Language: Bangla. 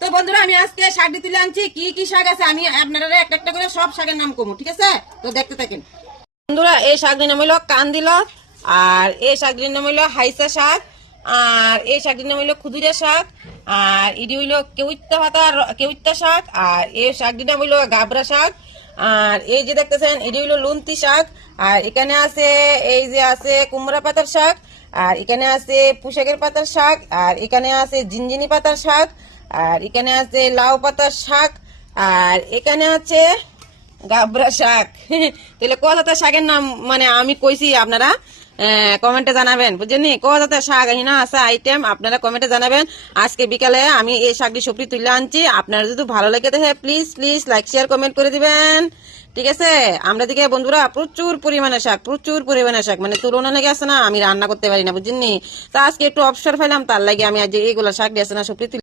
তো বন্ধুরা আমি আজকে শাক দিয়ে তুলে আনছি। কি কি শাক আছে আমি আপনারা একটা একটা করে সব শাকের নাম কমু, ঠিক আছে? তো দেখতে থাকেন বন্ধুরা। এই শাকটির নাম হইলো কান্দিল, আর এই শাকটির নাম হইলো হাইসা শাক, আর এই শাকটির নাম হইলো খুদুরা শাক, আর এটি হইলো কেউইত্তা শাক, আর এই শাকটির নাম হইলো গাবরা শাক, আর এই যে দেখতেছেন এটি হইলো লুন্তি শাক, আর এখানে আছে এই যে আছে কুমড়া পাতার শাক, আর এখানে আছে পুঁশাকের পাতার শাক, আর এখানে আছে জিনজিনি পাতার শাক, আর এখানে আছে লাউ পাতার শাক, আর এখানে আছে গাবরা শাক। তাহলে কতটা শাকের নাম মানে আমি কইছি, আপনারা কমেন্টে জানাবেন, বুঝছেন? কতটা শাক না আছে আইটেম আপনারা কমেন্টে জানাবেন। আজকে বিকালে আমি এই শাকটি সবজি তুলে আনছি। আপনারা যদি ভালো লাগে দেখে please please like share comment করে দিবেন, ঠিক আছে? আমরা দিকে বন্ধুরা প্রচুর পরিমাণে শাক মানে তুলনা লেগে আছে না, আমি রান্না করতে পারি না, বুঝছেন? তা আজকে একটু অবসর পেলাম, তার লাগে আমি আজ এইগুলা শাক দিয়ে আছে না সবজি